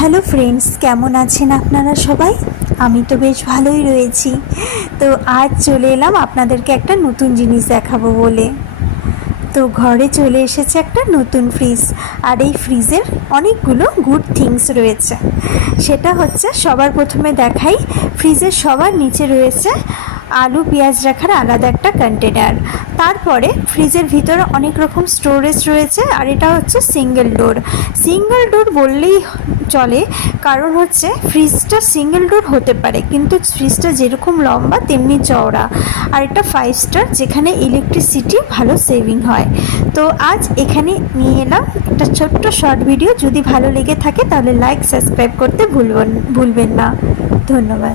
Hello friends, কেমন আছেন আপনারা সবাই? আমি তো বেশ ভালোই রয়েছি। তো আজ চলে এলাম আপনাদেরকে একটা নতুন জিনিস দেখাবো বলে। তো ঘরে চলে এসেছে একটা নতুন ফ্রিজ, আর এই ফ্রিজের অনেকগুলো গুড থিংস রয়েছে। সেটা হচ্ছে, সবার প্রথমে দেখাই, ফ্রিজের সবার নিচে রয়েছে আলু পেঁয়াজ রাখার আলাদা একটা কন্টেনার। তারপরে ফ্রিজের ভিতরে অনেক রকম স্টোরেজ রয়েছে, আর এটা হচ্ছে সিঙ্গেল ডোর বললেই চলে, কারণ হচ্ছে ফ্রিজটা সিঙ্গেল ডোর হতে পারে, কিন্তু ফ্রিজটা যেরকম লম্বা তেমনি চওড়া, আর এটা 5 স্টার, যেখানে ইলেকট্রিসিটি ভালো সেভিং হয়। তো আজ এখানে নিয়ে এলাম একটা ছোট্ট শর্ট ভিডিও। যদি ভালো লেগে থাকে তাহলে লাইক সাবস্ক্রাইব করতে ভুলবেন না। ধন্যবাদ।